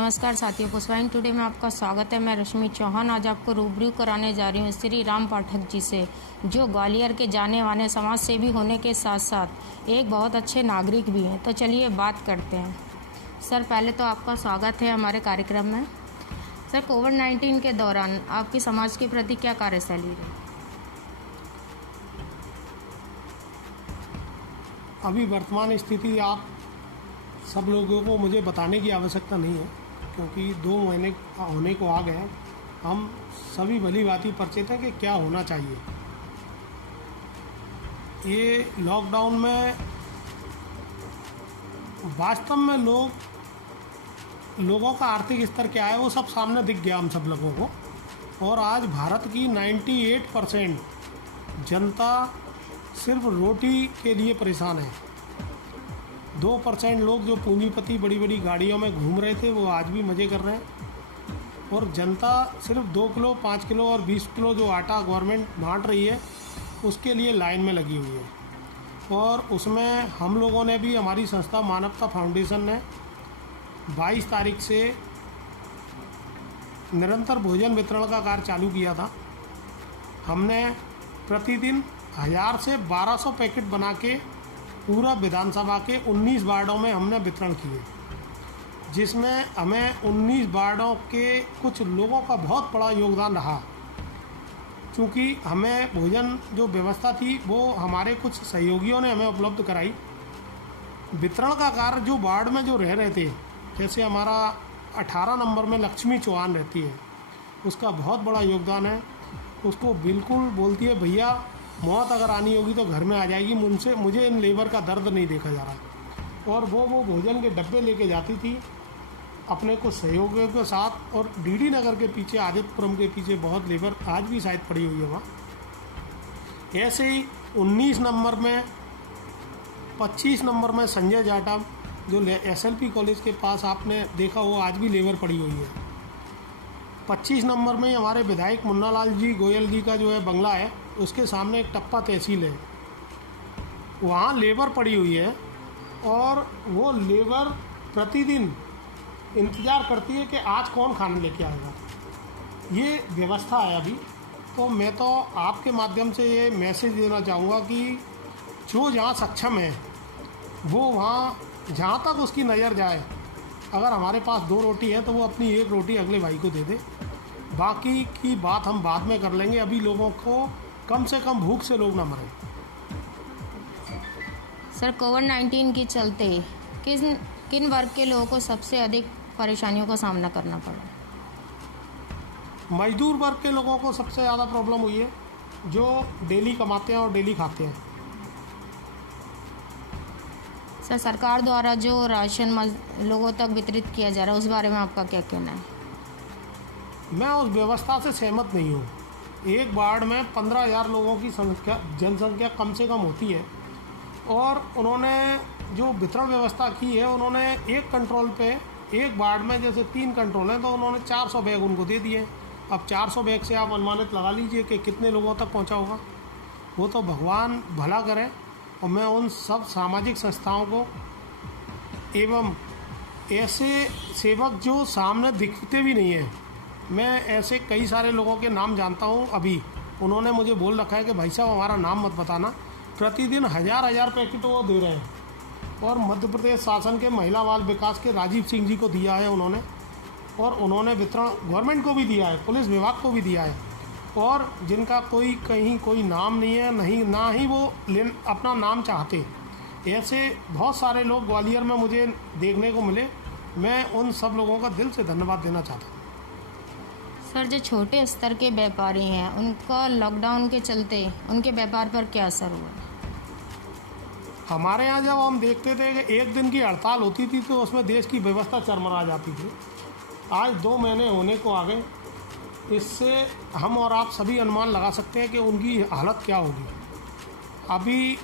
नमस्कार साथियों, पुष्पाइन टुडे में आपका स्वागत है। मैं रश्मि चौहान आज आपको रूबरू कराने जा रही हूँ श्री राम पाठक जी से, जो ग्वालियर के जाने माने समाज सेवी होने के साथ साथ एक बहुत अच्छे नागरिक भी हैं। तो चलिए बात करते हैं। सर, पहले तो आपका स्वागत है हमारे कार्यक्रम में। सर, कोविड-19 के दौरान आपकी समाज के प्रति क्या कार्यशैली रही? अभी वर्तमान स्थिति आप सब लोगों को मुझे बताने की आवश्यकता नहीं है, क्योंकि 2 महीने होने को आ गए हैं। हम सभी भली भांति परिचित हैं कि क्या होना चाहिए। ये लॉकडाउन में वास्तव में लोगों का आर्थिक स्तर क्या है वो सब सामने दिख गया हम सब लोगों को। और आज भारत की 98% जनता सिर्फ रोटी के लिए परेशान है। 2% लोग जो पूंजीपति बड़ी बड़ी गाड़ियों में घूम रहे थे वो आज भी मज़े कर रहे हैं। और जनता सिर्फ 2 किलो 5 किलो और 20 किलो जो आटा गवर्नमेंट बांट रही है उसके लिए लाइन में लगी हुई है। और उसमें हम लोगों ने भी, हमारी संस्था मानवता फाउंडेशन ने 22 तारीख से निरंतर भोजन वितरण का कार्य चालू किया था। हमने प्रतिदिन 1000 से 1200 पैकेट बना के पूरा विधानसभा के 19 वार्डों में हमने वितरण किए, जिसमें हमें 19 वार्डों के कुछ लोगों का बहुत बड़ा योगदान रहा। क्योंकि हमें भोजन जो व्यवस्था थी वो हमारे कुछ सहयोगियों ने हमें उपलब्ध कराई। वितरण का कार्य जो वार्ड में जो रह रहे थे, जैसे हमारा 18 नंबर में लक्ष्मी चौहान रहती है, उसका बहुत बड़ा योगदान है। उसको बिल्कुल बोलती है, भैया मौत अगर आनी होगी तो घर में आ जाएगी, मुझे इन लेबर का दर्द नहीं देखा जा रहा। और वो भोजन के डब्बे लेके जाती थी अपने कुछ सहयोगियों के साथ। और डीडी नगर के पीछे, आदित्यपुरम के पीछे बहुत लेबर आज भी शायद पड़ी हुई है वहाँ। ऐसे ही 19 नंबर में, 25 नंबर में संजय जाटा जो SLP कॉलेज के पास आपने देखा वो आज भी लेबर पड़ी हुई है। 25 नंबर में हमारे विधायक मुन्नालाल जी गोयल जी का जो है बंगला है, उसके सामने एक टप्पा तहसील है, वहाँ लेबर पड़ी हुई है। और वो लेबर प्रतिदिन इंतज़ार करती है कि आज कौन खाना लेके आएगा। ये व्यवस्था है अभी। तो मैं तो आपके माध्यम से ये मैसेज देना चाहूँगा कि जो जहाँ सक्षम है वो वहाँ जहाँ तक उसकी नज़र जाए, अगर हमारे पास 2 रोटी है तो वो अपनी 1 रोटी अगले भाई को दे दे। बाकी की बात हम बाद में कर लेंगे। अभी लोगों को कम से कम भूख से लोग ना मरें। सर, कोविड-19 के चलते किन वर्ग के लोगों को सबसे अधिक परेशानियों का सामना करना पड़ा? मजदूर वर्ग के लोगों को सबसे ज़्यादा प्रॉब्लम हुई है, जो डेली कमाते हैं और डेली खाते हैं। सर, सरकार द्वारा जो राशन लोगों तक वितरित किया जा रहा है उस बारे में आपका क्या कहना है? मैं उस व्यवस्था से सहमत नहीं हूँ। एक वार्ड में 15,000 लोगों की जनसंख्या कम से कम होती है। और उन्होंने जो वितरण व्यवस्था की है, उन्होंने एक कंट्रोल पे, एक वार्ड में जैसे 3 कंट्रोल हैं तो उन्होंने 400 बैग उनको दे दिए। अब 400 बैग से आप अनुमानित लगा लीजिए कि कितने लोगों तक पहुंचा होगा। वो तो भगवान भला करे। और मैं उन सब सामाजिक संस्थाओं को एवं ऐसे सेवक जो सामने दिखते भी नहीं हैं, मैं ऐसे कई सारे लोगों के नाम जानता हूँ। अभी उन्होंने मुझे बोल रखा है कि भाई साहब हमारा नाम मत बताना। प्रतिदिन 1000 पैकेट वो दे रहे हैं। और मध्य प्रदेश शासन के महिला बाल विकास के राजीव सिंह जी को दिया है उन्होंने। और उन्होंने वितरण गवर्नमेंट को भी दिया है, पुलिस विभाग को भी दिया है। और जिनका कहीं कोई नाम नहीं है, ना ही वो अपना नाम चाहते, ऐसे बहुत सारे लोग ग्वालियर में मुझे देखने को मिले। मैं उन सब लोगों का दिल से धन्यवाद देना चाहता हूँ। सर, जो छोटे स्तर के व्यापारी हैं उनका लॉकडाउन के चलते उनके व्यापार पर क्या असर हुआ? हमारे यहाँ जब हम देखते थे कि एक दिन की हड़ताल होती थी तो उसमें देश की व्यवस्था चरमरा जाती थी। आज 2 महीने होने को आ गए। इससे हम और आप सभी अनुमान लगा सकते हैं कि उनकी हालत क्या होगी। अभी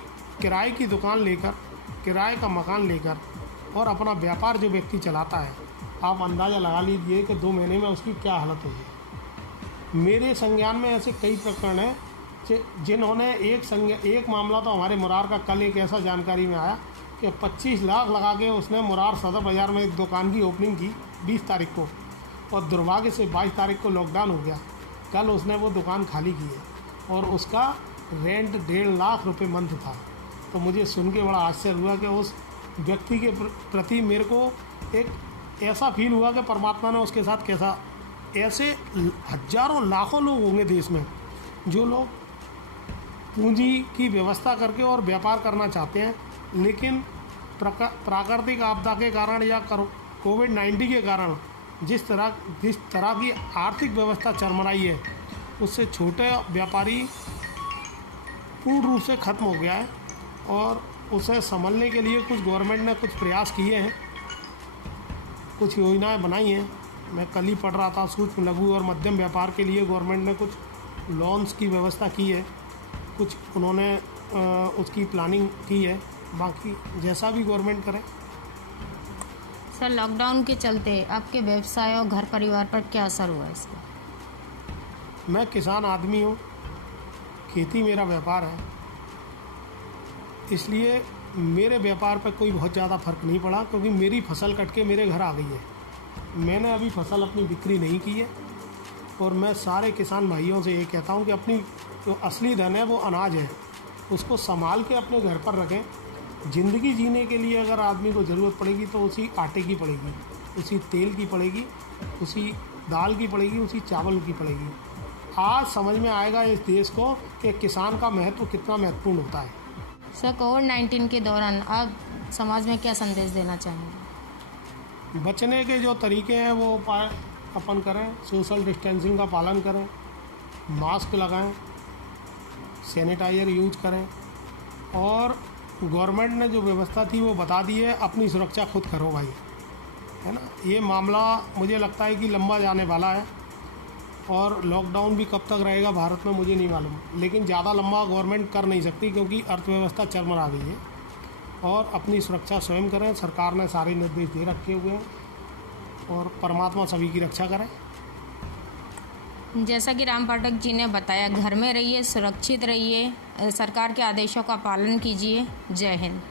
किराए की दुकान लेकर, किराए का मकान लेकर और अपना व्यापार जो व्यक्ति चलाता है, आप अंदाज़ा लगा लीजिए कि 2 महीने में उसकी क्या हालत होगी। मेरे संज्ञान में ऐसे कई प्रकरण हैं जिन्होंने एक मामला तो हमारे मुरार का कल एक ऐसा जानकारी में आया कि 25 लाख लगा के उसने मुरार सदर बाज़ार में एक दुकान की ओपनिंग की 20 तारीख को, और दुर्भाग्य से 22 तारीख को लॉकडाउन हो गया। कल उसने वो दुकान खाली की है और उसका रेंट 1.5 लाख रुपए मंथ था। तो मुझे सुन के बड़ा आश्चर्य हुआ कि उस व्यक्ति के प्रति मेरे को एक ऐसा फील हुआ कि परमात्मा ने उसके साथ कैसा, ऐसे हजारों लाखों लोग होंगे देश में जो लोग पूंजी की व्यवस्था करके और व्यापार करना चाहते हैं, लेकिन प्राकृतिक आपदा के कारण या कोविड-19 के कारण जिस तरह की आर्थिक व्यवस्था चरमराई है, उससे छोटे व्यापारी पूर्ण रूप से ख़त्म हो गया है। और उसे संभलने के लिए कुछ गवर्नमेंट ने कुछ प्रयास किए हैं, कुछ योजनाएं बनाई हैं। मैं कल ही पढ़ रहा था, सूक्ष्म लघु और मध्यम व्यापार के लिए गवर्नमेंट ने कुछ लोन्स की व्यवस्था की है, कुछ उन्होंने उसकी प्लानिंग की है। बाकी जैसा भी गवर्नमेंट करे। सर, लॉकडाउन के चलते आपके व्यवसाय और घर परिवार पर क्या असर हुआ इसका? मैं किसान आदमी हूँ, खेती मेरा व्यापार है, इसलिए मेरे व्यापार पर कोई बहुत ज़्यादा फर्क नहीं पड़ा, क्योंकि मेरी फसल कट के मेरे घर आ गई है। मैंने अभी फसल अपनी बिक्री नहीं की है। और मैं सारे किसान भाइयों से ये कहता हूँ कि अपनी जो असली धन है वो अनाज है, उसको संभाल के अपने घर पर रखें। ज़िंदगी जीने के लिए अगर आदमी को ज़रूरत पड़ेगी तो उसी आटे की पड़ेगी, उसी तेल की पड़ेगी, उसी दाल की पड़ेगी, उसी चावल की पड़ेगी। आज समझ में आएगा इस देश को कि किसान का महत्व कितना महत्वपूर्ण होता है। सर, कोविड-19 के दौरान आप समाज में क्या संदेश देना चाहेंगे? बचने के जो तरीके हैं वो उपाय अपन करें, सोशल डिस्टेंसिंग का पालन करें, मास्क लगाएं, सैनिटाइज़र यूज करें, और गवर्नमेंट ने जो व्यवस्था थी वो बता दी है, अपनी सुरक्षा खुद करो भाई, है ना। ये मामला मुझे लगता है कि लंबा जाने वाला है, और लॉकडाउन भी कब तक रहेगा भारत में मुझे नहीं मालूम, लेकिन ज़्यादा लंबा गवर्नमेंट कर नहीं सकती, क्योंकि अर्थव्यवस्था चरमरा गई है। और अपनी सुरक्षा स्वयं करें, सरकार ने सारे निर्देश दे रखे हुए हैं, और परमात्मा सभी की रक्षा करें। जैसा कि राम पाठक जी ने बताया, घर में रहिए, सुरक्षित रहिए, सरकार के आदेशों का पालन कीजिए। जय हिंद।